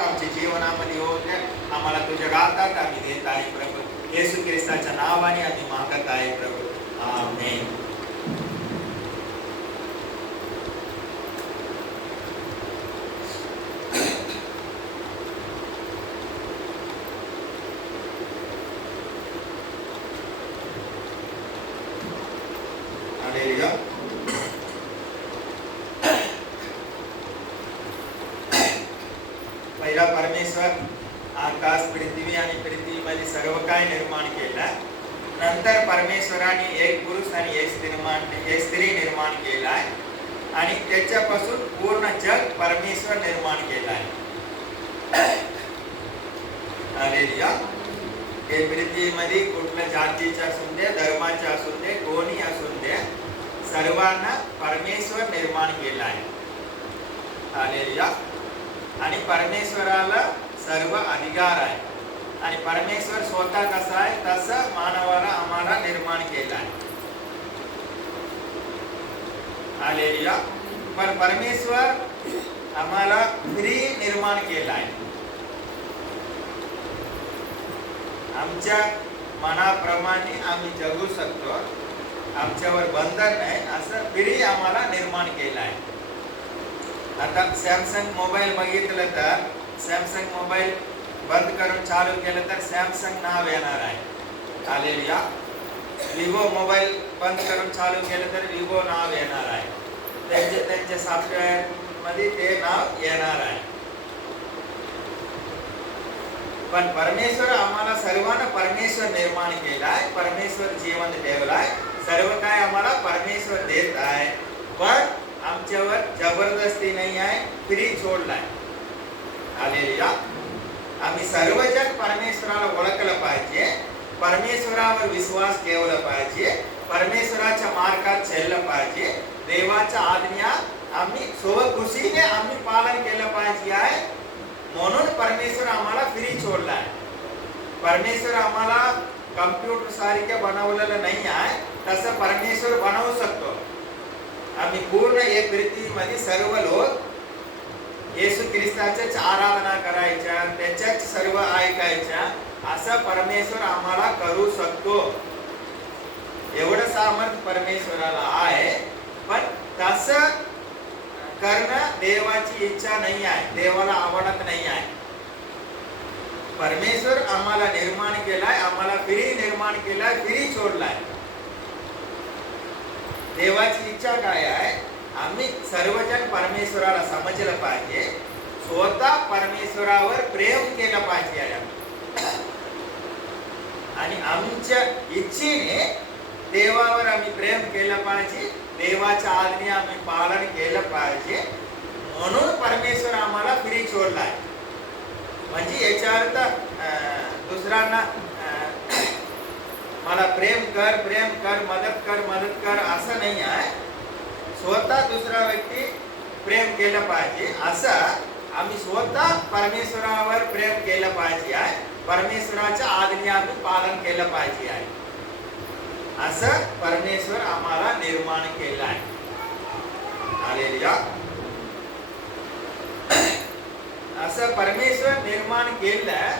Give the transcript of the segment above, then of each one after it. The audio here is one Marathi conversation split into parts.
आमच्या जीवनामध्ये होऊन द्या. आम्हाला तुझ्या हातात आम्ही देत आहे प्रभू. येशू ख्रिस्ताच्या नावाने आम्ही मागत आहे प्रभू. आमेन. हालेलुया. पहिला परमेश्वर आकाश पृथ्वी आणि पृथ्वीमध्ये सर्व काय निर्माण केलं. नंतर परमेश्वराने एक पुरुष आणि एक स्त्री निर्माण केलाय आणि त्याच्यापासून पूर्ण जग परमेश्वर निर्माण केलाय. हालेलुया. हे पृथ्वीमध्ये कुठल्या जातीचे असून दे, धर्माचे असून दे, कोणी असून दे, सर्वांना परमेश्वर निर्माण केलाय. हालेलुया. आणि परमेश्वराला सर्व अधिकार आहे आणि परमेश्वर स्वतः कसा आहे तसं मानवाला आम्हाला निर्माण केलं आहे. हालेलुया. पण परमेश्वर आम्हाला फ्री निर्माण केलं आहे. आमच्या मनाप्रमाणे आम्ही जगू शकतो, आमच्यावर बंधन नाही, असं फ्री आम्हाला निर्माण केलं आहे. आता सॅमसंग मोबाईल बघितलं तर सॅमसंग मोबाईल बंद करून चालू केलं तर सॅमसंग नाव येणार आहे. हालेलुया. विवो मोबाईल बंद करून चालू केलं तर विवो नाव येणार आहे. त्यांच्या सॉफ्टवेअर मध्ये ते नाव येणार आहे. पण परमेश्वर आम्हाला सर्वांना परमेश्वर निर्माण केलाय, परमेश्वर जीवन ठेवलाय, सर्व काय आम्हाला परमेश्वर देत आहे. पण आमच्यावर जबरदस्ती नाही आहे, फ्री सोडलाय. हालेलुया. आम्ही सर्वजण परमेश्वराला ओळखलं पाहिजे, परमेश्वरावर विश्वास ठेवला पाहिजे, परमेश्वराच्या मार्गात चाललं पाहिजे, देवाच्या आज्ञा आम्ही स्वखुशीने आम्ही पालन केलं पाहिजे आहे. म्हणून परमेश्वर आम्हाला फ्री सोडलाय. परमेश्वर आम्हाला कम्प्युटर सारखे बनवलेलं नाही आहे, तसं परमेश्वर बनवू शकतो. आम्ही पूर्ण एक पृथ्वीमध्ये सर्व लोक येशू ख्रिस्ताच्याच आराधना करायच्या, त्याच्याच सर्व ऐकायच्या, असं परमेश्वर आम्हाला करू शकतो. एवढं सामर्थ्य परमेश्वराला आहे. पण तसं करणं देवाची इच्छा नाही आहे, देवाला आवडत नाही आहे. परमेश्वर आम्हाला निर्माण केलाय, आम्हाला फ्री निर्माण केलाय, फ्री सोडलाय. देवाची इच्छा काय आहे? आम्ही सर्वजण परमेश्वराला समजलं पाहिजे, स्वतः परमेश्वरावर प्रेम केलं पाहिजे आहे. आणि आमच्या इच्छेने देवावर आम्ही प्रेम केलं पाहिजे, देवाच्या आज्ञा आम्ही पालन केलं पाहिजे. म्हणून परमेश्वर आम्हाला फ्री सोडलाय. म्हणजे याचा अर्थ दुसऱ्यांना मला प्रेम कर, मदत कर असं नाही आहे. स्वतः दुसरा व्यक्ती प्रेम केलं पाहिजे, असं आम्ही स्वतः परमेश्वरावर प्रेम केलं पाहिजे आहे. परमेश्वराच्या आज्ञा आम्ही पालन केलं पाहिजे आहे. असं परमेश्वर आम्हाला निर्माण केलं आहे. हालेलुया. असं परमेश्वर निर्माण केलं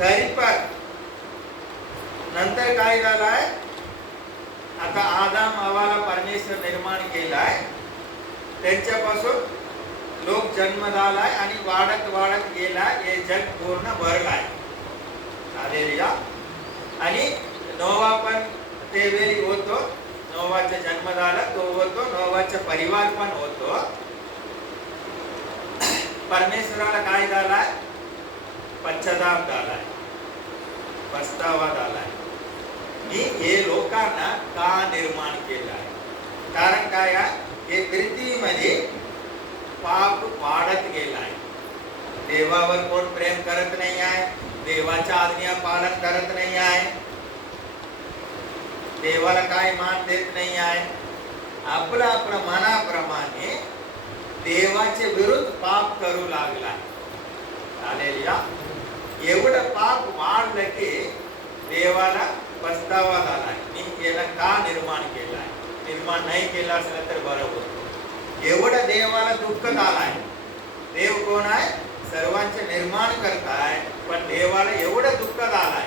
तरी पण नंतर काय झालंय? आता आदाम हवाला परमेश्वर निर्माण केलाय, त्यांच्यापासून लोक जन्म झालाय आणि वाढत वाढत गेला, हे जग पूर्ण भरलाय. हालेलुया. आणि नोवा पण त्यावेळी होतो, नोवाचा जन्म झाला तो होतो, नोवाचा परिवार पण होतो. परमेश्वराला काय झालाय? पश्चाताप झालाय, पस्तावा झालाय. मी हे लोकांना का निर्माण केलं आहे? कारण काय आहे? हे पृथ्वीमध्ये पाप वाढत गेला आहे. देवावर कोण प्रेम करत नाही आहे, देवाच्या आज्ञा पालन करत नाही आहे, देवाला काय मान देत नाही आहे. आपलं मनाप्रमाणे देवाचे विरुद्ध पाप करू लागला. हालेलुया. एवढं पाप वाढलं की देवाला पस्तावा झालाय. मी याला का निर्माण केलाय? निर्माण नाही केला असलं तर बरं होतं. एवढं देवाला दुःख झालाय. देव कोण आहे? सर्वांचे निर्माण करताय, पण देवाला एवढं दुःख झालंय.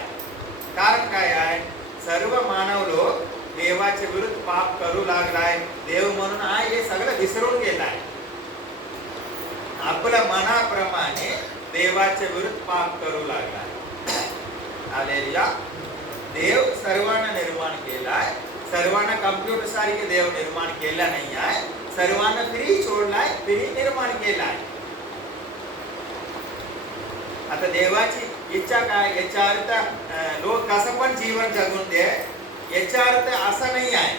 कारण काय आहे? सर्व मानव लोक देवाच्या विरुद्ध पाप करू लागलाय. देव म्हणून आहे हे सगळं विसरून गेलाय. आपल्या मनाप्रमाणे देवाच्या विरुद्ध पाप करू लागलाय. हालेलुया. देव सर्वांना निर्माण केलाय. सर्वांना कम्प्युटर सारखे देव निर्माण केला नाही आहे. सर्वांना फ्री सोडलाय, फ्री निर्माण केलाय. आता देवाची इच्छा काय? याचा अर्थ लोक कसं पण जीवन जगून दे, याचा अर्थ असा नाही आहे.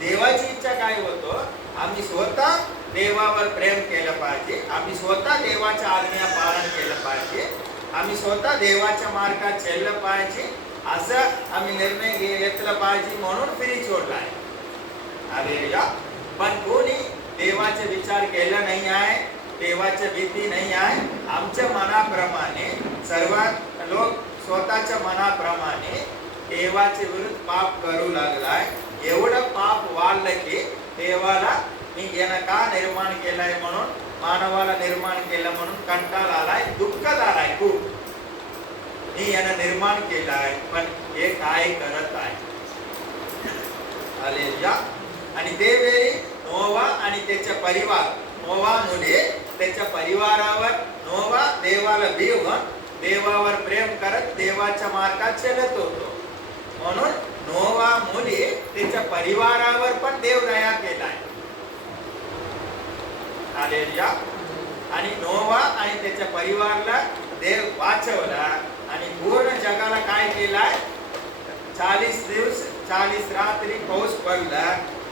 देवाची इच्छा काय होतो? आम्ही स्वतः देवावर प्रेम केलं पाहिजे, आम्ही स्वतः देवाच्या आज्ञा पालन केलं पाहिजे, आम्ही स्वतः देवाच्या मार्गात चाललं पाहिजे, असं आम्ही निर्णय घेतला पाहिजे म्हणून फ्री सोडलाय. हालेलुया. पण कोणी देवाचे विचार केला नाही आहे, देवाची भीती नाही आहे. आमच्या मनाप्रमाणे सर्वात लोक स्वतःच्या मनाप्रमाणे देवाचे विरुद्ध पाप करू लागलाय. एवढं पाप वाढलं की देवाला मी यानं का निर्माण केलाय म्हणून, मानवाला निर्माण केलं म्हणून कंटाळा आलाय, दुःख झालाय खूप. मी यानं निर्माण केलाय, पण हे काय करत आहे? हालेलुया. आणि त्यावेळी नोवा आणि त्याचा परिवार, नोवा मुले त्याच्या परिवारावर, नोवा देवाला भिवून देवावर प्रेम करत देवाच्या मार्गात चालत होतो. म्हणून नोवा मुले त्याच्या परिवारावर पण देव दया केलाय. हालेलुया. आणि नोवा आणि त्याच्या परिवाराला देव वाचवला आणि पूर्ण जगाला काय केलाय? 40 दिवस 40 रात्री पाऊस पडला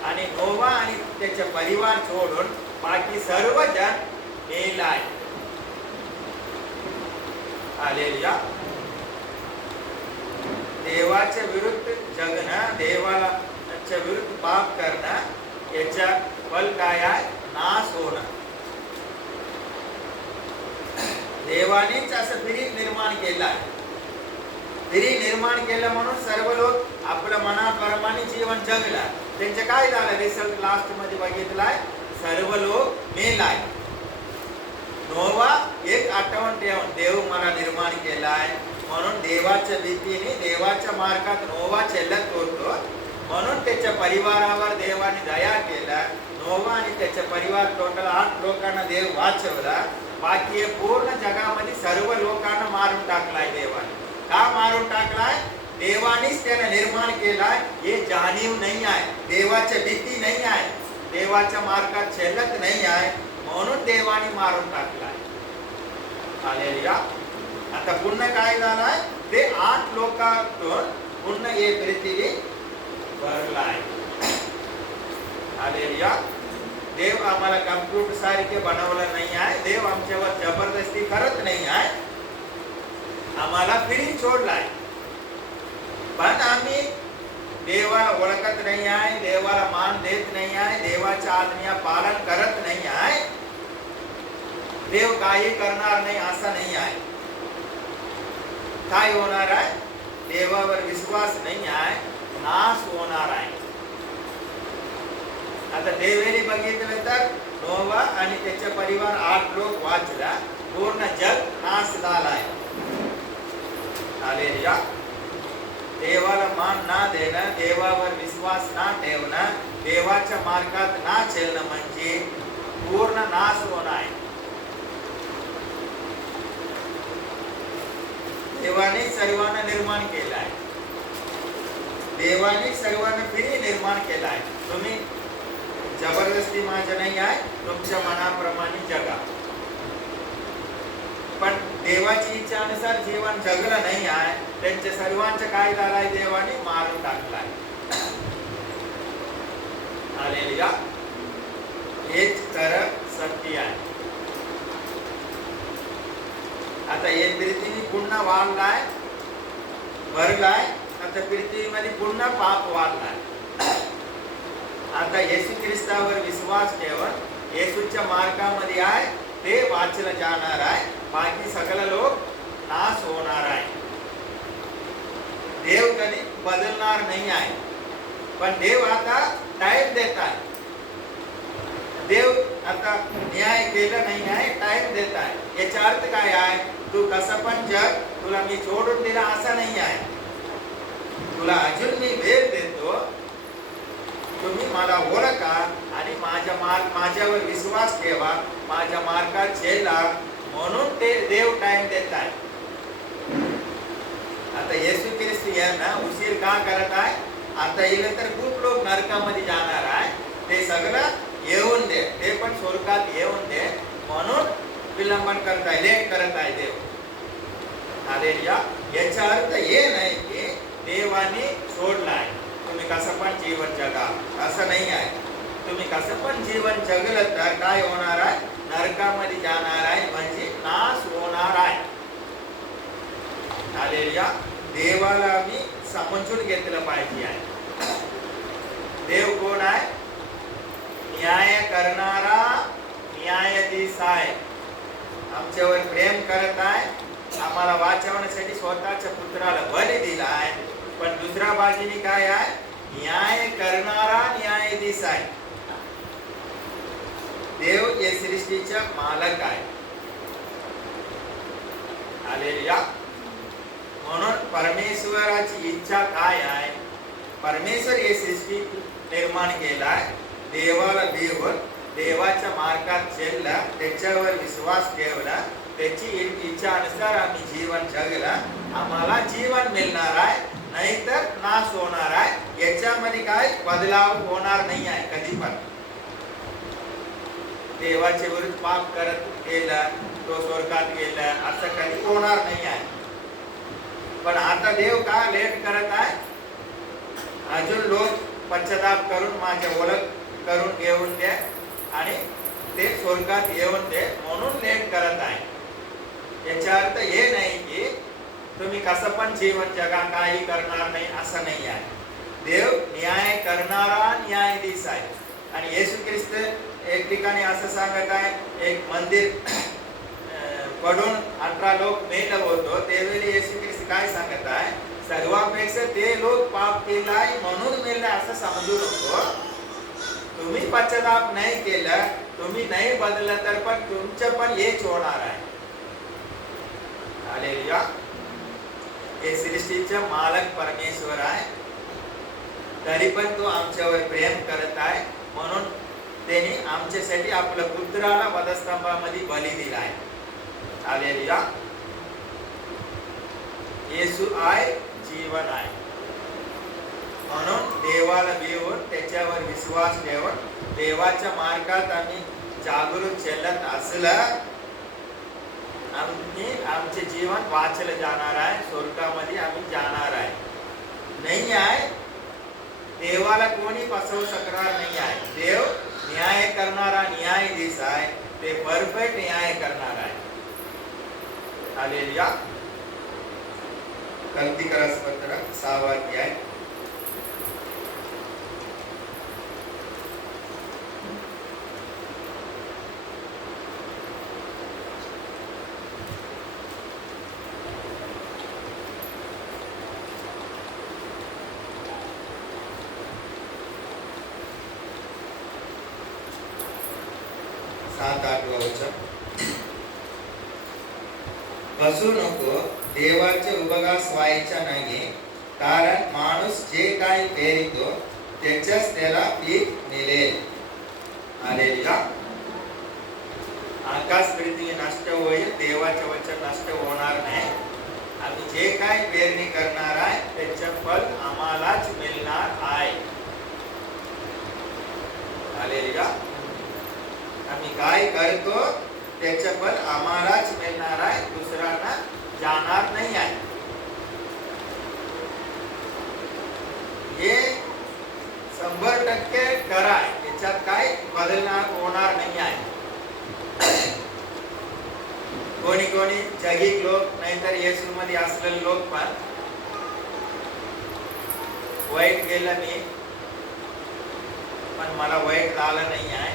आणि नोवा आणि त्याचे परिवार सोडून बाकी सर्व जण मेलाय. हालेलुया. देवाच्या विरुद्ध जगणं, देवाच्या विरुद्ध पाप करणं, याचा फल काय आहे? नाश होणं. देवानेच असं फ्री निर्माण केलं. फ्री निर्माण केलं म्हणून सर्व लोक आपल्या मनाप्रमाणे जीवन जगला. त्यांचे काय झालं? रिझल्ट लास्ट मध्ये बघितलाय, सर्व लोक मेलाय. नोवा एक आठवण ठेवून, देव मला निर्माण केलाय म्हणून देवाच्या भीतीने देवाच्या मार्गात नोवा चालत होतो. म्हणून त्याच्या परिवारावर देवाने दया केला. नोवा आणि त्याच्या परिवार टोटल 8 लोकांना देव वाचवला. बाकी पूर्ण जगामध्ये सर्व लोकांना मारून टाकलाय देवाने. का मारून टाकलाय? देवानेच त्याने निर्माण केलाय. हे जाणीव नाही आहे, देवाची भीती नाही आहे, देवाच्या मार्गात चालत नाही आहे, म्हणून देवाने मारून टाकलाय. हालेलुया. आता पुन्हा काय झालाय? ते 8 लोकांतून पुन्हा हे पृथ्वी भरलाय. हालेलुया. देव आम्हाला कम्प्युटर सारखे बनवलं नाही आहे. देव आमच्यावर जबरदस्ती करत नाही आहे, आम्हाला फ्री सोडलाय. पण आम्ही देवाला ओळखत नाही आहे, देवाला मान देत नाही आहे, देवाच्या आज्ञा पालन करत नाही आहे. देव काही करणार नाही असं नाही आहे. काय होणार आहे? देवावर विश्वास नाही आहे, नाश होणार आहे. आता देवेने बघितलं तर नोवा आणि त्याचा परिवार 8 लोक वाचला, पूर्ण जग नाश झालाय. हालेलुया. देवाला मान ना देणं, देवावर विश्वास ना ठेवणं, देवाच्या मार्गात ना चालणं म्हणजे पूर्ण नाश होणं आहे. देवाने सर्वांना निर्माण केलाय. देवाने सर्वांना फ्री निर्माण केलाय. तुम्ही जबरदस्ती माझं नाही आहे, तुमच्या मनाप्रमाणे जगा. पण देवाची इच्छानुसार जीवन जगलं नाही आहे, त्यांच्या सर्वांचं काय झालंय? देवाने मारून टाकलाय. हालेलुया. हेच खरं सत्य आहे. आता हे पृथ्वी पुन्हा वाढलाय, भरलाय. आता पृथ्वीमध्ये पुन्हा पाप वाढलाय. आता येशू ख्रिस्तावर विश्वास ठेवून येशूच्या मार्गामध्ये आहे ते वाचलं जाणार आहे. बाकी सगळे लोक नाश होणार आहे. देव कधी बदलणार नाही आहे. पण देव आता टाइम देत आहे. देव आता न्याय केला नाही आहे, टाइम देत आहे. याचा अर्थ काय आहे? तू कसं पण जग, तुला मी सोडून दिला असं नाही आहे. तुला अजून मी वेळ देतो. तुम्ही मला ओळखा आणि माझ्यावर विश्वास ठेवा, माझ्या मार्गात चला, म्हणून ते देव टाइम देत आहे. आता येशू ख्रिस्त यांना उशीर का करत आहे? आता येईल तर खूप लोक नरकामध्ये जाणार आहे. ते सगळं येऊन दे, ते पण स्वर्गात येऊन दे, म्हणून विलंबन करत आहे, लेट करत आहे देव. हालेलुया. याचा अर्थ हे नाही की देवाने सोडला आहे, तुम्ही कसं पण जीवन जगा, असं नाही आहे. तुम्ही कसं पण जीवन जगलं तर काय होणार आहे? नरकामध्ये जाणार आहे, म्हणजे नाश होणार आहे. हालेलुया. देवाला आम्ही समजून घेतलं पाहिजे आहे. देव कोण आहे? न्याय करणारा न्यायाधीश आहे. आमच्यावर प्रेम करत आहे, आम्हाला वाचवण्यासाठी स्वतःच्या पुत्राला बली दिला आहे. पण दुसऱ्या बाजूने काय आहे? न्याय करणारा न्यायाधीश आहे. देव या सृष्टीचा मालक आहे. हालेलुया. म्हणून परमेश्वराची इच्छा काय आहे? परमेश्वर ही सृष्टी निर्माण केलाय, देवाला देऊन देवाच्या मार्गात चलला, त्याच्यावर विश्वास ठेवला, त्याची इच्छानुसार आम्ही जीवन जगला, आम्हाला जीवन मिळणार आहे, नाहीतर नाश होणार आहे. याच्यामध्ये काय बदलाव होणार नाही आहे कधी पण. देवाच्या विरुद्ध पाप करत गेला, तो स्वर्गात गेला, असं कधी होणार नाही आहे. पण आता देव का लेट करत आहे? अजून लोक पश्चाताप करून माझ्या ओळख करून घेऊन दे आणि ते स्वर्गात येऊन दे, म्हणून लेट करत आहे. याचा अर्थ हे नाही की तुम्ही कसं पण जीवन जगा, काही करणार नाही, असं नाही आहे. देव न्याय करणारा न्यायाधीश आहे. आणि येशू ख्रिस्त एक ठिकाणी असं सांगत आहे, एक मंदिर पडून 18 लोक मेलं होतो, त्यावेळी येशू ख्रिस्त काय सांगत आहे? सर्वांपेक्षा ते लोक पाप केलाय म्हणून मेले असं समजू नको. तुम्ही पश्चाताप नाही केला, तुम्ही नाही बदलला, तर पण तुमचं पण हेच होणार आहे. हालेलुया. हे सृष्टीचा मालक परमेश्वर आहे, तरी पण तो आमच्यावर प्रेम करत आहे, म्हणून त्याने आमच्यासाठी आपल्या पुत्राला वधस्तंभामध्ये बली दिला आहे. हालेलुया. येशू आहे, जीवन आहे. म्हणून देवाला देऊन त्याच्यावर विश्वास ठेवून देवाच्या मार्गात आम्ही जागरूक चलत असलं, आम्ही आमचे जीवन वाचलं जाणार आहे, स्वर्गामध्ये आम्ही जाणार आहे. नाही आहे, देवाला कोणी फसवू शकणार नाही आहे. देव न्याय करणारा न्यायाधीश आहे, ते परफेक्ट न्याय करणार आहे. हालेलुया. गलतीकरास पत्र 6 अध्याय. बसू नको, देवाचे उपवास व्हायचा नाही, कारण माणूस जे काही पेरितो त्याच्याच त्याला पीक मिळेल. हालेलुया. आकाश पृथ्वी नष्ट होईल, देवाचे वचन नष्ट होणार नाही. आम्ही जे काही पेरणी करणार आहे त्याचे फल आम्हालाच मिळणार आहे. हालेलुया. आम्ही काय करतो त्याचे फल आम्हालाच मिळणार आहे, दुसऱ्यांना जाणार नाही आहे. हे 100% खरं आहे, याच्यात काय बदलणार होणार नाही आहे. कोणी कोणी जगिक लोक, नाहीतर येशू मध्ये असलेले लोक पण वाईट केलं मी, पण मला वाईट झालं नाही आहे,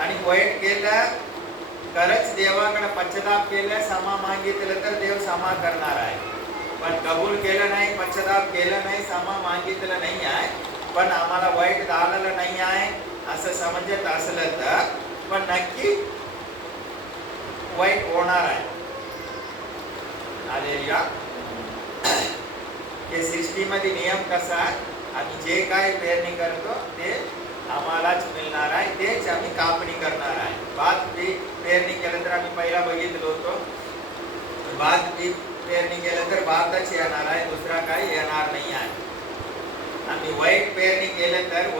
आणि वाईट केलं खरंच देवाकडे पश्चाताप केलं, क्षमा मागितलं तर देव क्षमा करणार आहे. पण कबूल केलं नाही, पश्चाताप केलं नाही, क्षमा मागितलं नाही आहे, पण आम्हाला वाईट झालेलं नाही आहे असं समजत असलं तर पण नक्की वाईट होणार आहे. हालेलुया. हे सृष्टीमध्ये नियम कसा आहे, आम्ही जे काय पेरणी करतो ते आम्हालाच मिळणार आहे, तेच आम्ही कापणी करणार आहे. भात पीक पेरणी केलं तर आम्ही पहिला बघितलं होतो, भात पीक पेरणी केलं तर भातच येणार आहे, दुसरा काही येणार नाही आहे. आम्ही वाईट पेरणी केलं तर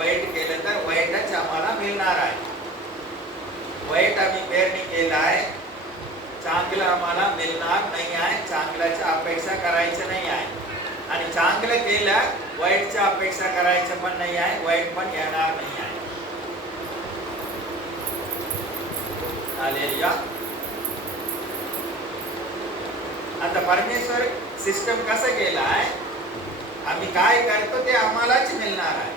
वाईटच आम्हाला मिळणार आहे. वाईट आम्ही पेरणी केलं आहे, चांगलं आम्हाला मिळणार नाही आहे, चांगल्याची अपेक्षा करायचं नाही आहे. आणि चांगलं केलं वाईटची अपेक्षा करायचं पण नाही आहे, वाईट पण येणार नाही आहे. हालेलुया. आता परमेश्वर सिस्टम कसं केलं आहे, आम्ही काय करतो ते आम्हालाच मिळणार आहे.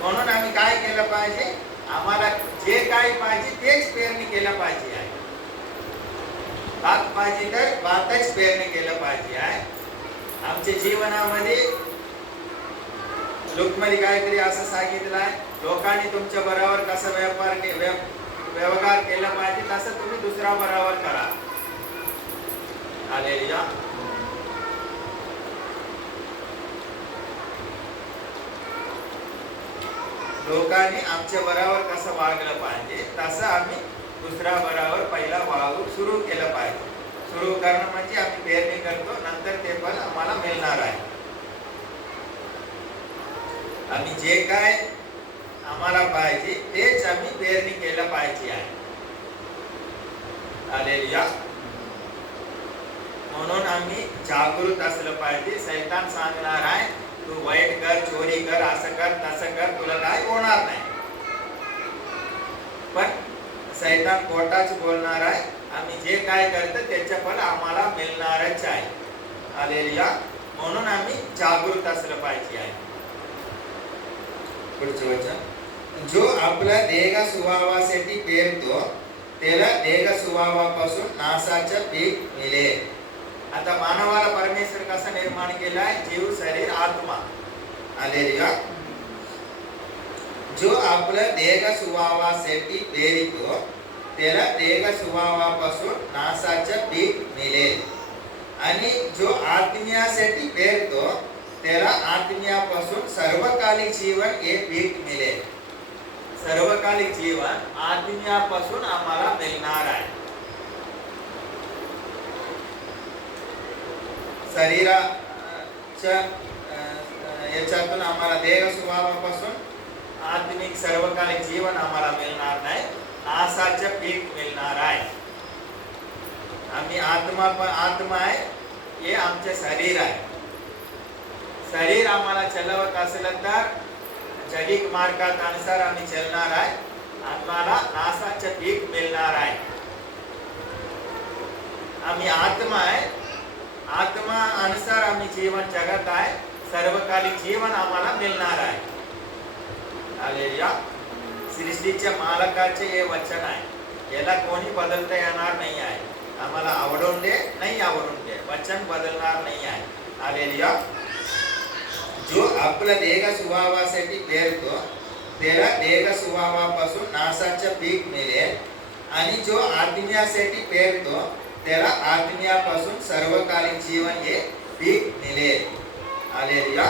म्हणून आम्ही काय केलं पाहिजे, आम्हाला जे काय पाहिजे तेच पेरणी केलं पाहिजे आहे. भात पाहिजे तर भातच पेरणी केलं पाहिजे आहे. आमच्या जीवनामध्ये लोकमध्ये काहीतरी असं सांगितलं आहे, लोकांनी तुमच्या बरोबर कसं व्यवहार केला पाहिजे तसं तुम्ही दुसरा बरोबर करा. हालेलुया. लोकांनी आमच्या बरोबर कसं वागलं पाहिजे तसं आम्ही दुसऱ्या बरोबर पहिला वागून सुरू केलं पाहिजे. सुरू करणं म्हणजे आम्ही पेरणी करतो, नंतर ते फळ आम्हाला मिळणार आहे. आम्ही जे काय आम्हाला पाहिजे तेच आम्ही पेरणी केलं पाहिजे आहे. हालेलुया. म्हणून आम्ही जागृत असलं पाहिजे. शैतान सांगणार आहे, तू वाईट कर, चोरी कर, असं कर, तसं कर, तुला काय होणार नाही. पण शैतान खोटाच बोलणार आहे. आम्ही जे काय करतो त्याचं फळ आम्हाला मिळणारच आहे. हालेलुया. म्हणून आम्ही जागृत असलं पाहिजे आहे. पुढचं वचन, जो आपला देह स्वभावासाठी पेरतो त्याला देह स्वभावापासून नाशाचं पीक मिळेल. आता मानवाला परमेश्वर कसं निर्माण केला आहे, जीव, शरीर, आत्मा. हालेलुया. जो आपला देह स्वभावासाठी पेरतो त्याला देह स्वभावापासून नाशाचं पीक मिळेल. आणि जो आत्म्यासाठी पेरतो त्याला आत्म्यापासून सर्वकालिक जीवन हे पीक मिळेल. सर्वकालिक जीवन आत्म्यापासून आम्हाला मिळणार आहे. शरीराच्या याच्यातून आम्हाला देह स्वभावापासून आत्मिक सर्वकालिक जीवन आम्हाला मिळणार नाही, नाशाचं पीक मिळणार आहे. आम्ही आत्मा आहे, हे आमचे शरीर आहे. शरीर आम्हाला चलवत असलं तर जैविक मार्गात अनुसार आम्ही चलणार आहे, आम्हाला नाशाचं पीक मिळणार आहे. आम्ही आत्मा आहे, आत्मा अनुसार आम्ही जीवन जगत आहे, सर्वकालिक जीवन आम्हाला मिळणार आहे. हालेलुया. सृष्टीच्या मालकाचे हे वचन आहे, याला कोणी बदलता येणार नाही आहे. आम्हाला आवडून दे, नाही आवडून दे, वचन बदलणार नाही आहे. हालेलुया. जो आपला देह स्वभावासाठी पेरतो त्याला देह स्वभावापासून नाशाचं पीक मिळेल. आणि जो आत्म्यासाठी पेरतो त्याला आत्म्यापासून सर्वकालिक जीवन हे पीक मिळेल. हालेलुया.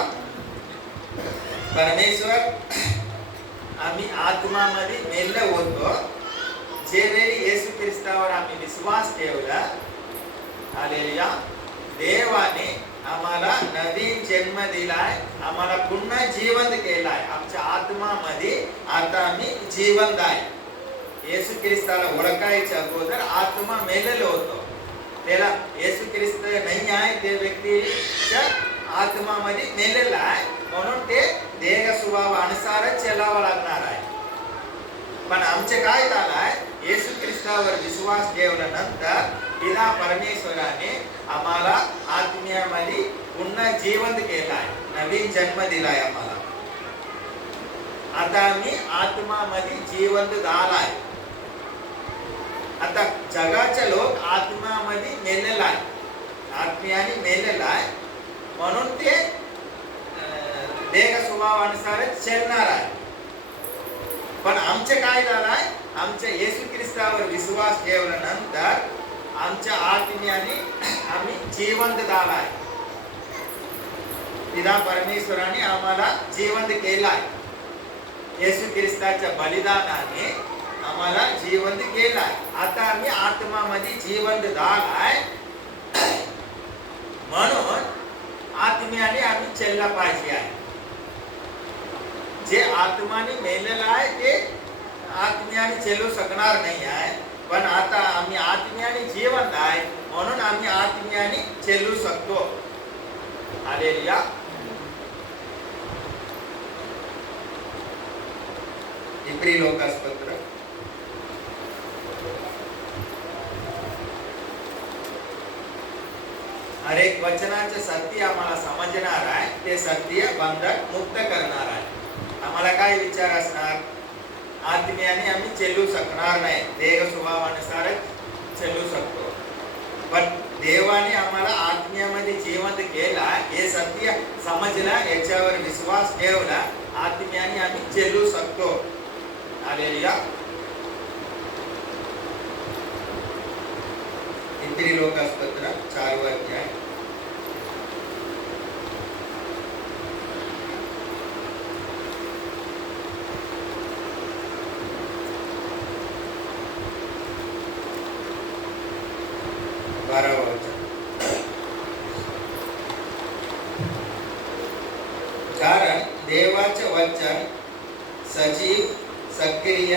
परमेश्वर आम्ही आत्मामध्ये मेलं होतो, जे वेळी येशू ख्रिस्तावर आम्ही विश्वास ठेवला. हालेलुया. देवाने आम्हाला नवीन जन्म दिलाय, आम्हाला पुन्हा जिवंत केलाय. आमच्या आत्मामध्ये आता आम्ही जिवंत आहे. येशू ख्रिस्ताला ओळखायच्या अगोदर आत्मा मेलेलो होतो, त्याला येशू ख्रिस्त नाही आहे, ते व्यक्तीच्या आत्मामध्ये मेलेला आहे. म्हणून ते देह स्वभाव अनुसारच चलावं लागणार आहे. पण आमचे काय झालं आहे, येशू ख्रिस्तावर विश्वास ठेवल्यानंतर पिता परमेश्वराने आम्हाला आत्म्यामध्ये पुन्हा जिवंत केलाय, नवीन जन्म दिलाय आम्हाला. आता आम्ही आत्मामध्ये जिवंत झालाय. आता जगाचे लोक आत्मामध्ये मेलेला आहे, आत्म्याने मेलेला आहे, म्हणून ते देह स्वभावानुसारच चलणार आहे. पण आमचे काय झालंय, आमच्या येशू ख्रिस्तावर विश्वास ठेवल्यानंतर आमच्या आत्म्याने आम्ही जिवंत झालाय. पिता परमेश्वराने आम्हाला जिवंत केलाय. येशू ख्रिस्ताच्या बलिदानाने आम्हाला जिवंत केलाय. आता आम्ही आत्मामध्ये जिवंत झालाय. म्हणून आत्म्याने आम्ही चालला पाहिजे आहे. जे आत्माने मेलेलं आहे ते आत्म्याने चालू शकणार नाही आहे. पण आता आम्ही आत्म्याने जिवंत आहे म्हणून आम्ही आत्म्याने चालू शकतो. हालेलुया. इब्री लोकासपत्र 1 एक वचनाचे सत्य आम्हाला समजणार आहे. ते सत्य बंधन मुक्त करणार आहे. आम्हाला काय विचार असणार? आत्म्याने आम्ही चालू शकणार नाही, देह स्वभावानुसारच चालू शकतो. पण देवाने आम्हाला आत्म्यामध्ये जिवंत केला हे सत्य समजला, याच्यावर विश्वास ठेवला, आत्म्याने आम्ही चालू शकतो. हालेलुया. इब्री लोकासपत्र 4 अध्याय 12 वचन. कारण देवाचे वचन सजीव, सक्रिय,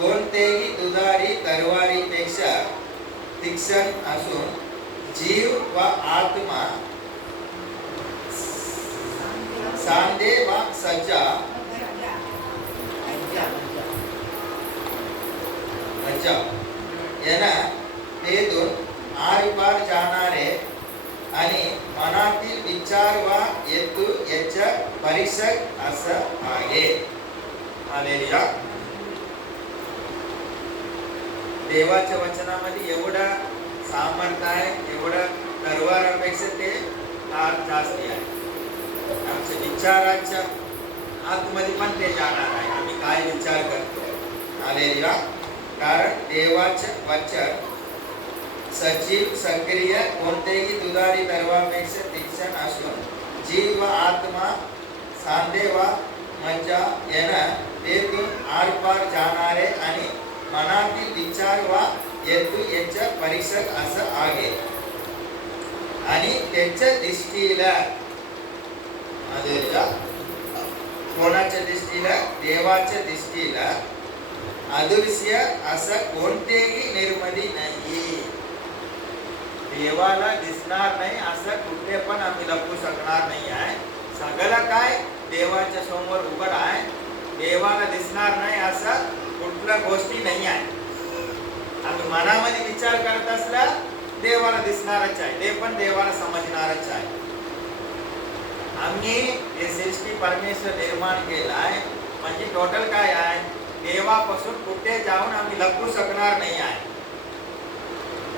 कोणतेही दुधारी तलवारीपेक्षा तीक्ष्ण असून जीव व आत्मा, सांधे व सज्जा, मज्जा यांना भेदून आरपार जाणारे आणि मनातील विचार व हेतू याच्या परीक्षक असं आहे. हालेलुया. देवाच्या वचनामध्ये एवढा सामर्थ्य आहे, एवढा तलवारापेक्षा ते फार जास्त आहे. आमच्या विचाराच्या आतमध्ये पण ते जाणार आहे, आम्ही काय विचार करतो. हालेलुया. कारण देवाचे वचन सजीव, सक्रिय, कोणतेही दुधारी तलवारीपेक्षा तीक्ष्ण असून जीव व आत्मा, सांधे व मज्जा यांना भेदून आरपार जाणारे आणि मनातील विचार व हेतू याच्या परीक्षक असं आहे. आणि त्याच्या दृष्टीला, कोणाच्या दृष्टीला? देवाच्या दृष्टीला अदृश्य असं कोणतेही निर्मिती नाही. देवाला दिसणार नाही असं कुठे पण आम्ही लपू शकणार नाही आहे. सगळं काय देवाच्या समोर उघड आहे. देवाला दिसणार नाही असं कुठल्या गोष्टी नाही आहे. आम्ही मनामध्ये विचार करत असला देवाला दिसणारच आहे, ते पण देवाला समजणारच आहे. आम्ही हे सृष्टी परमेश्वर निर्माण केला आहे म्हणजे टोटल काय आहे? देवापासून कुठे जाऊन आम्ही लपू शकणार नाही आहे.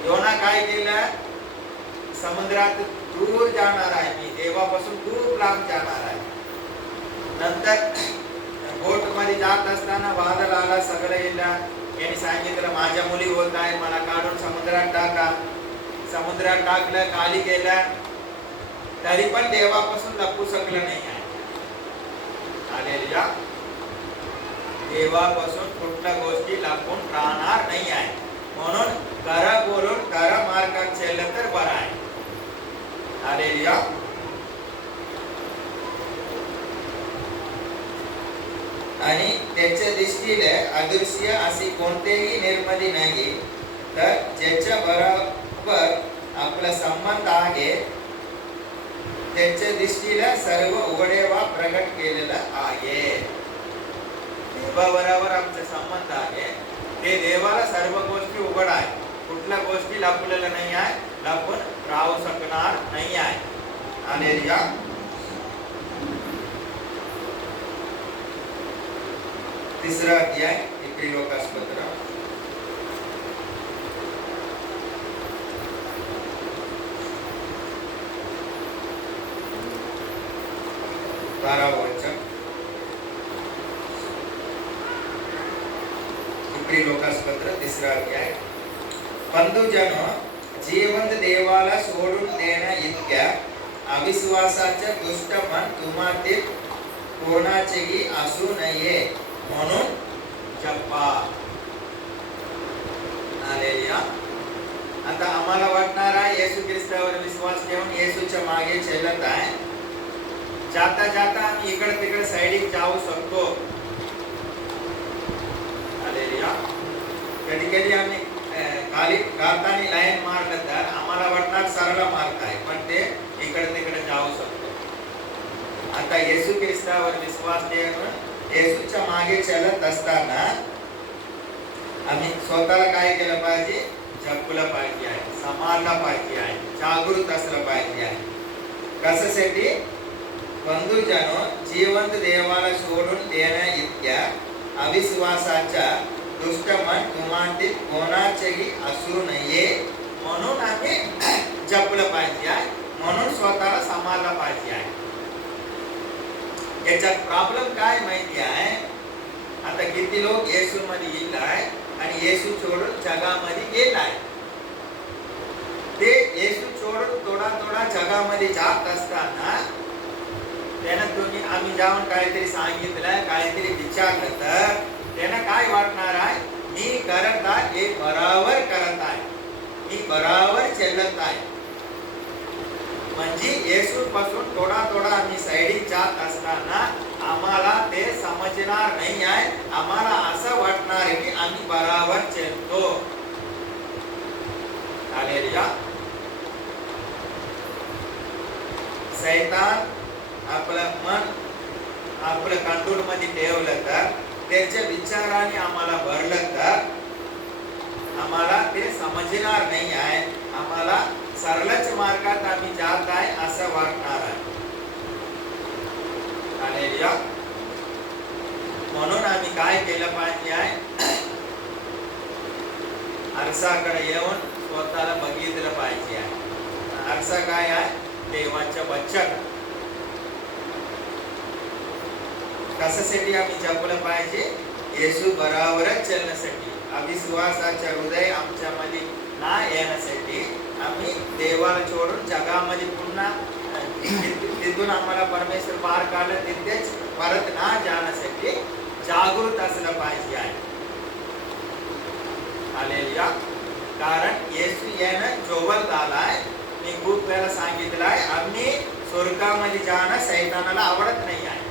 योना काय केलं? समुद्रात दूर जाणार आहे, मी देवापासून दूर लांब जाणार आहे. नंतर बोट मध्ये जात असताना वादळ आला, सगळं येला. यांनी सांगितलं माझ्या मुली होत आहे, मला काढून समुद्रात टाका. समुद्रात टाकलं, खाली गेलं, तरी पण देवापासून लपू शकलं नाही आहे. हालेलुया. देवापासून कुठल्या गोष्टी लपून राहणार नाही आहे. म्हणून खरं बोलून खरं मार्गात चाललं तर बरं आहे. हालेलुया. आणि त्याच्या दृष्टीने अदृश्य अशी कोणतेही निर्मिती नाही. तर ज्याच्या बरोबर आपला संबंध आहे त्याच्या दृष्टीला सर्व उघडे व प्रगट केलेलं आहे. देवाबरोबर आमचा संबंध आहे, ते देवाला सर्व गोष्टी उघड आहे. कुठल्या गोष्टी लपलेल्या नाही आहे, लपून राहू शकणार नाही आहे. हालेलुया. तिसरा अध्याय इब्री लोकासपत्र 12 वचन. इब्री लोकासपत्र 3 अध्याय बंधुजनो जिवंत देवाला सोडून देणं इतक्या अविश्वासाचं दुष्ट मन तुम्हातील कोणाचेही असू नये म्हणून जपा. हालेलुया. आता आम्हाला वाटणार आहे येशू ख्रिस्तावर विश्वास ठेवून येशूच्या मागे चालत आहे. जाता जाता आम्ही इकडे तिकडे साइडिक जाऊ शकतो. हालेलुया. कधी कधी आम्ही खाली गातानी लाईन मारलं तर आम्हाला वाटणार सरळ मार्ग आहे, पण ते इकडे तिकडे जाऊ शकतो. आता येशू ख्रिस्तावर विश्वास ठेवून येशूच्या मागे चालत असताना आम्ही स्वतःला काय केलं पाहिजे? जपलं पाहिजे आहे, सांभाळलं पाहिजे आहे, जागृत असलं पाहिजे आहे. कशासाठी? बंधुजनो जिवंत देवाला सोडून देणं इतक्या अविश्वासाच्या दुष्ट मन तुम्हातील कोणाचेही असू नये म्हणून आम्ही जपलं पाहिजे आहे, म्हणून स्वतःला सांभाळलं पाहिजे आहे. याच्यात प्रॉब्लेम काय माहिती आहे? आता किती लोक येशू मध्ये येईल आहे आणि येशू सोडून जगामध्ये गेलाय. ते येशू सोडून थोडा थोडा जगामध्ये जात असताना त्यानं तुम्ही आम्ही जाऊन काहीतरी सांगितलं, काहीतरी विचारलं तर त्यांना काय वाटणार आहे? मी करत आहे हे बरोबर करत आहे, मी बरोबर चालत आहे. म्हणजे येशू पासून थोडा थोडा आम्ही साइडिक जात असताना आम्हाला ते समजणार नाही आहे. आम्हाला असं वाटणार की आम्ही बरोबर चालतो. हालेलुया. शैतान आपलं मन आपलं कंट्रोल मध्ये ठेवलं तर त्याच्या विचाराने आम्हाला भरलं तर आम्हाला ते समजणार नाही आहे. आम्हाला सरळच मार्गात आम्ही जात आहे असं वाटणार आहे. हालेलुया. म्हणून आम्ही काय केलं पाहिजे आहे? आरसाकडे येऊन स्वतःला बघितलं पाहिजे आहे. आरसा काय आहे? देवाचं वचन. कशासाठी आम्ही जपलं पाहिजे? येशू बरोबरच चालण्यासाठी, अविश्वासाचे हृदय आमच्यामध्ये ना येण्यासाठी, आम्ही देवाला सोडून जगामध्ये पुन्हा तिथून आम्हाला परमेश्वर पार काढलं तिथेच परत ना जाण्यासाठी जागृत असलं पाहिजे आहे. हालेलुया. कारण येशू येणं जोवल झालाय. मी खूप वेळा सांगितलं आहे, आम्ही स्वर्गामध्ये जाणं शैतानाला आवडत नाही आहे.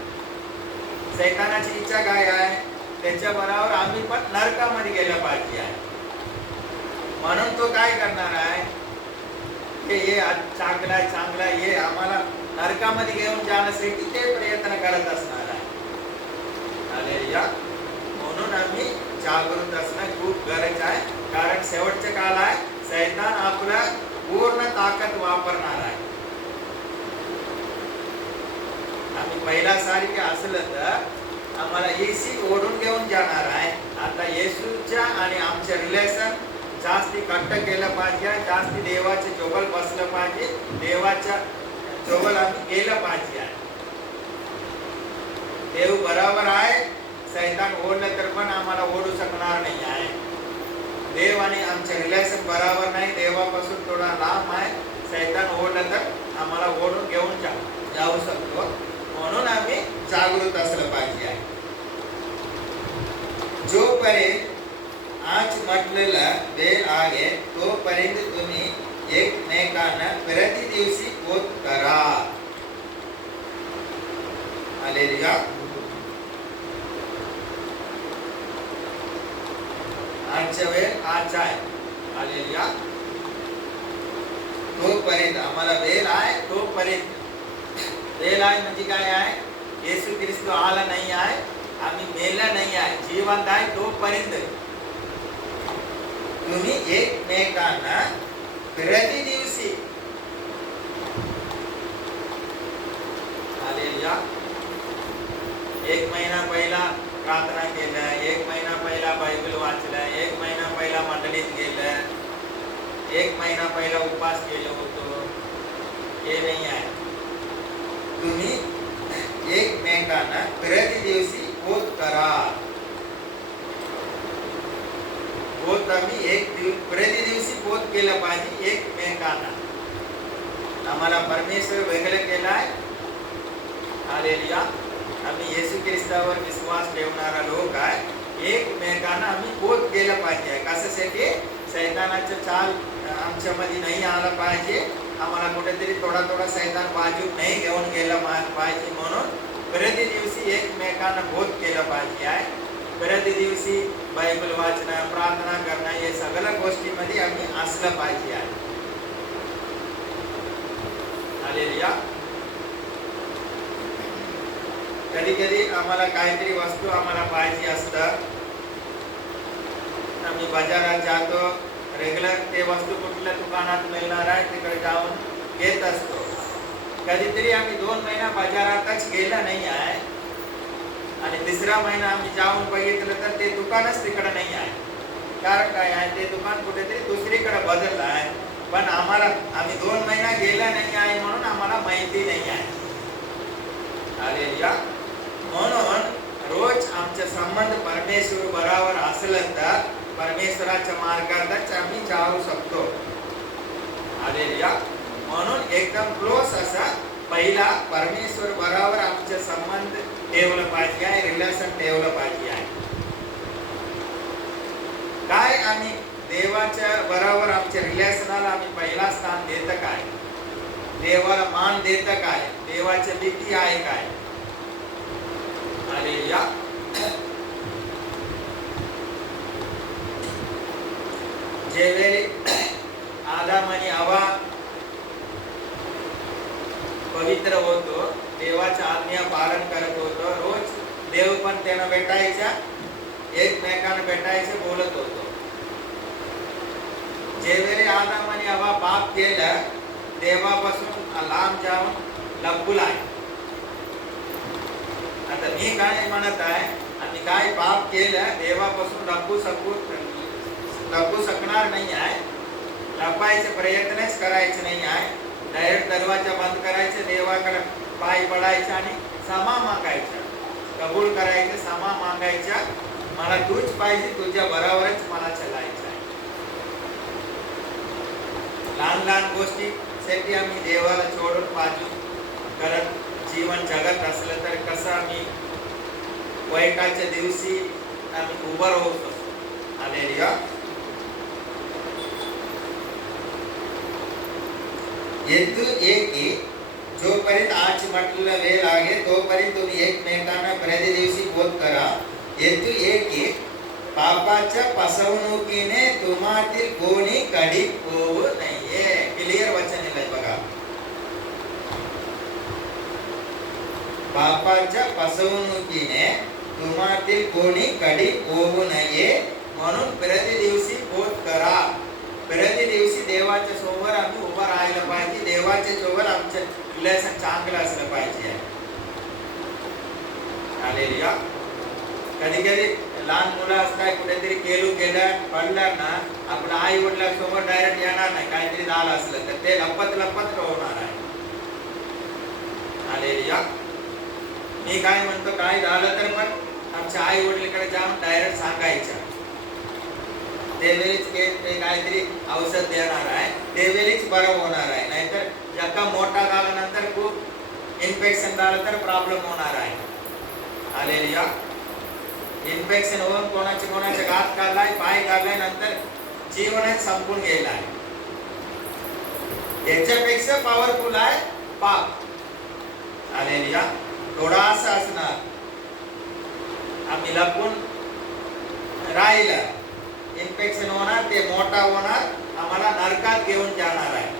शैतानाची इच्छा काय आहे? त्याच्या बरोबर आम्ही पण नरकामध्ये गेलं पाहिजे आहे. म्हणून तो काय करणार आहे? हे चांगला चांगला हे आम्हाला नरकामध्ये घेऊन जाण्यासाठी ते प्रयत्न करत असणार आहे. हालेलुया. म्हणून आम्ही जागृत असणं खूप गरज आहे. कारण शेवटच्या काळ आहे, शैतान आपला पूर्ण ताकद वापरणार आहे. आम्ही पहिला सारखे असलं तर आम्हाला येशी ओढून घेऊन जाणार आहे. आता येशूच्या आणि आमचे रिलेशन जास्ती घट्ट केलं पाहिजे, जास्ती देवाचे जोबल बसलं पाहिजे, देवाच्या जोबल आम्ही केलं पाहिजे. देव बरोबर आहे. शैतान ओढलं तर पण आम्हाला ओढू शकणार नाही आहे. देव आणि आमचे रिलेशन बरोबर नाही, देवापासून थोडा लांब आहे. शैतान ओढलं तर आम्हाला ओढून घेऊन जाऊ शकतो. म्हणून आम्ही जागृत असलं पाहिजे आहे. जोपर्यंत आज म्हटलेला वेळ आहे तोपर्यंत तुम्ही एकमेकांना प्रति दिवशी बोध करा. हालेलुया. आजचा वेळ आज आहे. हालेलुया. तोपर्यंत आम्हाला वेळ आहे, तोपर्यंत वेळ आहे म्हणजे काय आहे? येशू ख्रिस्त आला नाही आहे, आम्ही मेला नाही आहे, जिवंत आहे. तोपर्यंत तुम्ही एकमेकांना प्रति दिवशी, हालेलुया, एक महिना पहिला प्रार्थना केलं, एक महिना पहिला बायबल वाचलं, एक महिना पहिला मंडळीत गेलं, एक महिना पहिला उपवास केलं होतो, हे नाही आहे. तुम्ही एकमेकांना प्रति दिवशी बोध करा. पोत आम्ही प्रति दिवशी पोत केलं पाहिजे एकमेकांना. आम्हाला परमेश्वर वेगळं केलाय. हालेलुया. आम्ही येशू ख्रिस्तावर विश्वास ठेवणारा लोक आहे. एकमेकांना आम्ही पोत केलं पाहिजे. कशासाठी? शैतानाचं चाल आमच्यामध्ये नाही आलं पाहिजे. आम्हाला कुठेतरी थोडा थोडा शैतान बाजू नाही घेऊन गेला पाहिजे. म्हणून प्रति दिवशी एकमेकांना पोत केलं पाहिजे आहे. प्रति दिवशी बायबल वाचणं, प्रार्थना करणं, हे सगळ्या गोष्टीमध्ये आम्ही असलं पाहिजे आहे. हालेलुया. कधी कधी आम्हाला काहीतरी वस्तू आम्हाला पाहिजे असतं. आम्ही बाजारात जातो. रेग्युलर ते वस्तू कुठल्या दुकानात मिळणार आहे तिकडे जाऊन घेत असतो. कधीतरी आम्ही 2 महिना बाजारातच गेला नाही आहे आणि 3रा महिना आम्ही जाऊन बघितलं तर ते दुकानच तिकडे नाही आहे. कारण काय आहे? ते दुकान कुठेतरी दुसरीकडे बदललं आहे. पण आम्ही 2 महिना गेला नाही आहे म्हणून आम्हाला माहिती नाही आहे. हालेलुया. म्हणून रोज आमचा संबंध परमेश्वर बरोबर असलं तर परमेश्वराच्या मार्गातच आम्ही जाऊ शकतो. हालेलुया. म्हणून एकदम क्लोज असा पहिला परमेश्वर बरोबर आमचा संबंध ठेवलं पाहिजे आहे. रिलेशन ठेवलं पाहिजे आहे. काय आम्ही देवाच्या बरोबर आमच्या रिलेशनाला आम्ही पहिला स्थान देतं काय? देवाला मान देतं काय? देवाची भीती आहे काय? हालेलुया. ज्यावेळी आदाम आणि हवा पवित्र होतो, देवाच्या आज्ञा पालन करत होतो. रोज देव पण त्यांना भेटायचा, एकमेकांना भेटायचे, बोलत होतो. ज्यावेळी आदाम आणि हवा पाप केलं, देवापासून लांब जाऊन लपू आहे. आता मी काय म्हणत आहे? आम्ही काय पाप केलं देवापासून लपू शकणार नाही आहे. लपायचे प्रयत्नच करायचे नाही आहे. डायरेक्ट दरवाजा बंद करायचे, देवाकडे पाय पडायचे आणि क्षमा मागायचा, कबूल करायचं, क्षमा मागायच्या. मला तूच पाहिजे, तुझ्या बरोबरच मला चालायचं आहे. लहान लहान गोष्टीसाठी आम्ही देवाला सोडून बाजू करत जीवन जगत असलं तर कसं आम्ही वाईटाच्या दिवशी आम्ही उभं राहू शकतो. हालेलुया. हेतू एक की जोपर्यंत आज म्हटलेला वेळ आहे तोपर्यंत तुम्ही एकमेकांना प्रति दिवशी बोध करा. हेतू एक की पापाच्या फसवणुकीने तुम्हातील कोणी कडी होऊ नये. क्लिअर वचन आहे बघा. पापाच्या फसवणुकीने तुम्हातील कोणी कडी होऊ नये म्हणून प्रति दिवशी बोध करा. प्रति दिवशी देवाच्या समोर आम्ही उभं राहायला पाहिजे. देवाच्या समोर आमचं रिलेशन चांगलं असलं पाहिजे. हालेलुया. कधी कधी लहान मुलं असतात, कुठेतरी केलं पडलं ना, आपल्या आई वडिलांसमोर डायरेक्ट येणार नाही. काहीतरी झालं असलं तर ते लपत होणार आहे. हालेलुया. मी काय म्हणतो, काय झालं तर पण आमच्या आई वडिलांकडे जाऊन डायरेक्ट सांगायचं. त्यावेळीच ते काहीतरी औषध देणार आहे, त्यावेळीच बरं होणार आहे. नाहीतर जका मोठा झाल्यानंतर खूप इन्फेक्शन झालं तर प्रॉब्लेम होणार आहे. हालेलुया. इन्फेक्शन होऊन कोणाचे हात काढलाय, पाय काढलाय, नंतर जीवनच संपून गेलाय. याच्यापेक्षा पॉवरफुल आहे पाप. हालेलुया. थोडासा असणार, आम्ही लपून राहिलं, इन्फेक्शन होणार, ते मोठा होणार, आम्हाला नरकात घेऊन जाणार आहे.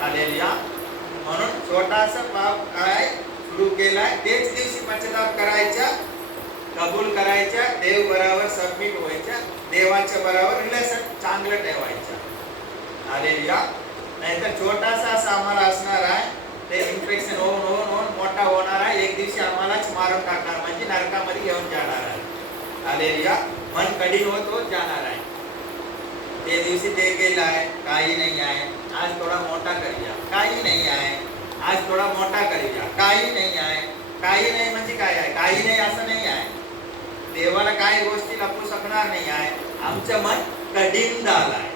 हालेलुया. म्हणून छोटासा पाप काय सुरू केलाय, तेच दिवशी पश्चाताप करायचा, कबूल करायचा, देव बरोबर सबमिट व्हायचा, देवाच्या बरोबर रिलेशन चांगलं ठेवायचं. हालेलुया. नाहीतर छोटासा असं आम्हाला असणार आहे, ते इन्फेक्शन होऊन मोठा होणार आहे, एक दिवशी आम्हालाच मारून टाकणार, म्हणजे नरकामध्ये घेऊन जाणार आहे. हालेलुया. मन कठीण होत जाणार आहे. ते दिवशी ते गेलं आहे, काही नाही आहे, आज थोडा मोठा करूया, काही नाही आहे, आज थोडा मोठा करूया, काही नाही आहे. काही नाही म्हणजे काय आहे? काही नाही असं नाही आहे. देवाला काही गोष्टी लपू शकणार नाही आहे. आमचं मन कठीण झालंय.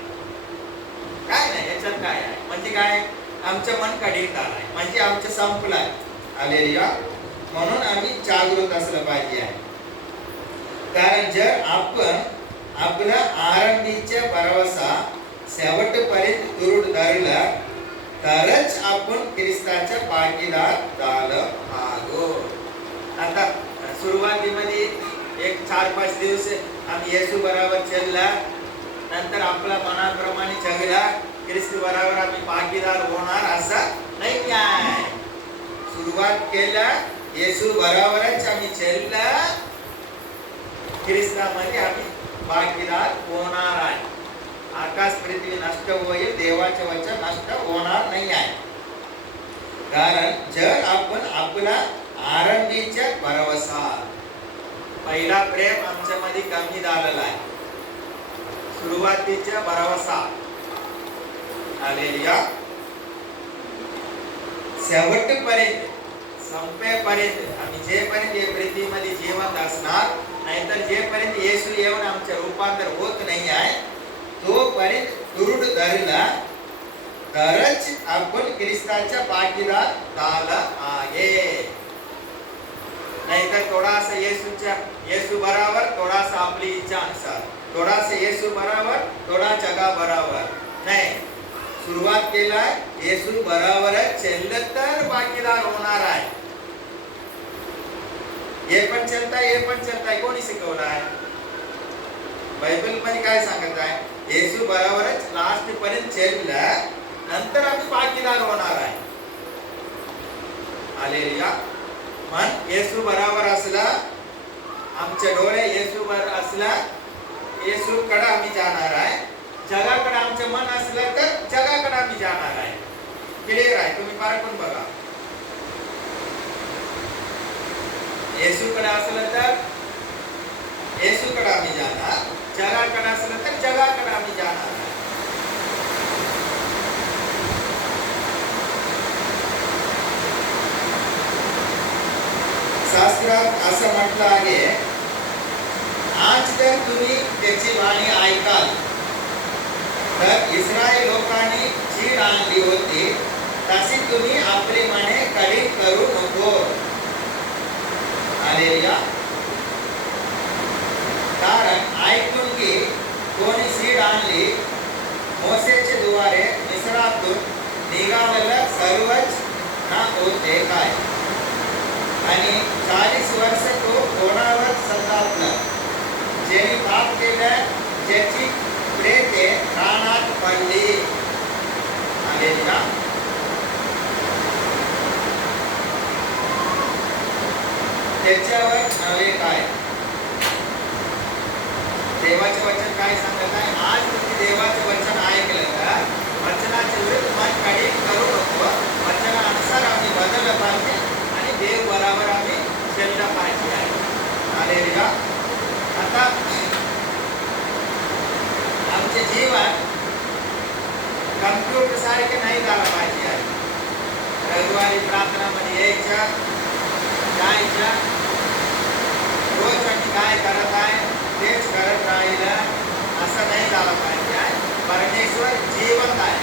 काय नाही याच्यात काय आहे म्हणजे काय, आमचं मन कठीण झालंय म्हणजे आमचं संपलंय. हालेलुया. म्हणून आम्ही जागृत असलं पाहिजे आहे. कारण जर आपण आपला आरंभीच्या भरवसा शेवटपर्यंत दृढ धरला तरच आपण ख्रिस्ताच्या पाठीदार झालो आहोत. आता सुरुवातीमध्ये एक 4-5 दिवस आम्ही येशू बरोबर चालला, नंतर आपल्या मनाप्रमाणे जगला, ख्रिस्त बरोबर आम्ही पाठीदार होणार असं नाही आहे. सुरुवात केला येशू बरोबरच आम्ही चालला, ख्रिस्तामध्ये आम्ही भागीदार होणार आहे. आकाश पृथ्वी नष्ट होईल, देवाचे वचन नष्ट होणार नाही आहे. कारण जर आपण आपला आरंभीच्या भरवसा, पहिला प्रेम आमच्यामध्ये कमी झालेला आहे. सुरुवातीचा भरवसा, हालेलुया, शेवटपर्यंत संपेपर्यंत आम्ही जेपर्यंत या पृथ्वीमध्ये जिवंत असणार, नाहीतर जेपर्यंत येशू येऊन आमचे रूपांतर होत नाही आहे तोपर्यंत दृढ धरला तरच आपण ख्रिस्ताच्या पाठीदार झाला आहे. नाहीतर थोडासा येशू बरोबर, थोडासा आपली इच्छा अनुसार, थोडासा येशू बरोबर, थोडा जगा बरोबर नाही. सुरुवात केलाय येशू बरोबरच चाललं तर पाठीदार होणार आहे. हे पण चालताय कोणी शिकवलं आहे? बायबल मध्ये काय सांगत आहे? येशू बरोबरच लास्ट पर्यंत चाललं नंतर आम्ही पाठीदार होणार आहे. हालेलुया. मन येशू बरोबर असला, आमचे डोळे येशू बरोबर असला, येशूकडे आम्ही जाणार आहे. जगाकडे आमचं मन असलं तर जगाकडे आम्ही जाणार आहे. क्लिअर आहे? तुम्ही पारखून बघा. येशूकडे असलं तर येशूकडे आम्ही जाणार, जगाकडे असलं तर जगाकडे आम्ही जाणार आहे. शास्त्रात असं म्हटलं आहे, आज जर तुम्ही त्याची वाणी ऐकाल तर इस्रायल लोकांनी चीड आणली होती तशी तुम्ही आपली मने कठीण करू नको. हालेलुया. कारण ऐकून की कोणी सीड आणली, मोसेच्या द्वारे मिस्रातून निघालेलं सर्वच ना होते काय, आणि 40 वर्ष तो कोणावर संतापला, ज्याने पाप केलं, ज्याची प्रेते रानात पडली. हालेलुया. त्याच्यावर नवे काय, देवाचे वचन काय सांगत आहे? आज तुम्ही देवाचे वचन ऐकलं का, वचनाचे विरुद्ध मन कठीण करू नको. वचनानुसार आम्ही बदललं पाहिजे आणि देव बरोबर आम्ही चाललं पाहिजे आहे. हालेलुया. आता आमचे जीवन कम्प्युटर सारखे नाही झालं पाहिजे आहे. रविवारी प्रार्थनामध्ये यायचं, जायचं, रोज आम्ही काय करत आहे तेच करत राहिलं असं नाही झालं पाहिजे आहे. परमेश्वर जिवंत आहे.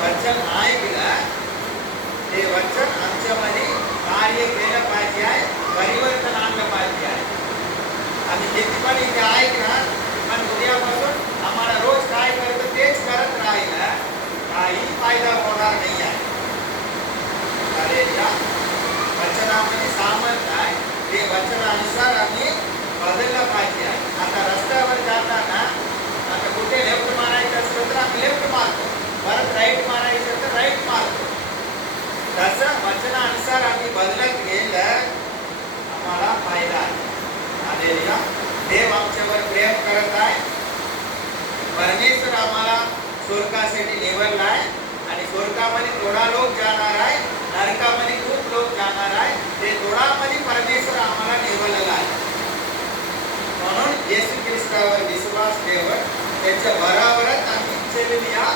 वचन ऐकलं, ते वचन आमच्यामध्ये कार्य केलं पाहिजे आहे, परिवर्तन आणलं पाहिजे आहे. आम्ही किती पण इथे ऐकणार, पण उद्यापासून आम्हाला रोज काय करतो तेच करत राहिलं, काही फायदा होणार नाही आहे. हालेलुया. वचनामध्ये सामर्थ आहे, ते वचनानुसार आम्ही बदललं पाहिजे आहे. आता रस्त्यावर जाताना आता कुठे लेफ्ट मारायचं असलं तर आम्ही लेफ्ट मारतो, परत राईट मारायचं तर राईट मारतो. तसं वचनानुसार आम्ही बदलत गेलं, आम्हाला फायदा आहे. हालेलुया. देव आमच्यावर प्रेम करत आहे. परमेश्वर आम्हाला स्वर्गासाठी निवडला आहे आणि स्वर्गामध्ये थोडा लोक जाणार आहे, नरकामध्ये खूप लोक जाणार आहे. ते थोडामध्ये परमेश्वर आम्हाला निवडलेला आहे. म्हणून येशू ख्रिस्तावर विश्वास ठेवत त्याच्या बरोबरच आम्ही चालूया.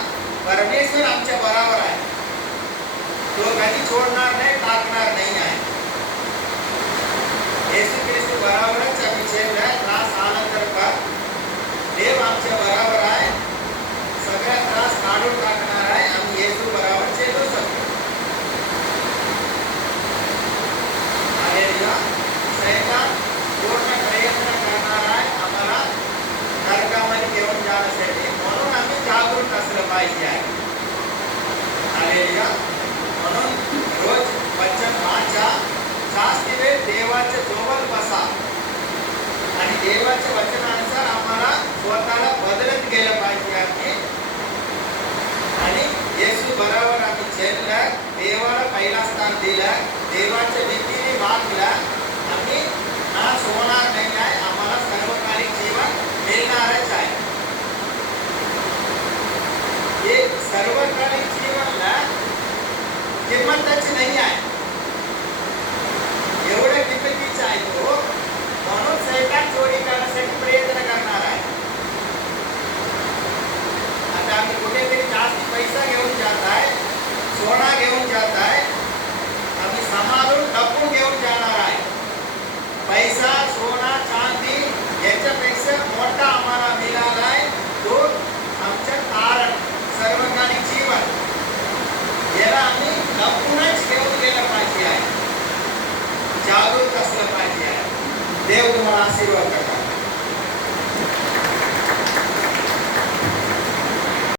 परमेश्वर आमच्या बरोबर आहे, तो कधी सोडणार नाही, टाकणार नाही आहे. येशू ख्रिस्त बराबरच आम्ही चेलला त्रास आला तर का देव आमच्या बराबर आहे, सगळा त्रास काढून टाकणार आहे. आम्ही येशू बराबर चेलू शकतो. हालेलुया. शैतान पूर्ण प्रयत्न करणार आहे आम्हाला नरकामध्ये घेऊन जाण्यासाठी, म्हणून आम्ही जागरूक असलं पाहिजे आहे. हालेलुया. म्हणून रोज वचन वाचा, जास्ती वेळ देवाच्या जवळ बसा आणि देवाच्या वचनानुसार आम्हाला स्वतःला बदलत गेलं पाहिजे आहे. आणि येशू बरोबर आम्ही चललं, देवाला पहिला स्थान दिलं, देवाच्या भीतीने वागला, आम्ही नाश होणार नाही आहे. आम्हाला सर्वकालिक जीवन मिळणारच आहे. हे सर्वकालिक जीवनला किंमतच नाही आहे, एवढ्या किंमतीचा आहे तो. म्हणून शैतान चोरी करण्यासाठी प्रयत्न करणार आहे. आता आम्ही कुठेतरी जास्त पैसा घेऊन जात आहे, सोना घेऊन जात आहे, आम्ही सांभाळून लपून घेऊन जाणार आहे. पैसा, सोना, चांदी याच्यापेक्षा मोठा आम्हाला मिळाला आहे तो आमचं कारण सर्वकालिक जीवन. याला आम्ही लपूनच घेऊन गेलं पाहिजे आहे, जागरूक असलं पाहिजे आहे. देव तुम्हाला आशीर्वाद करा.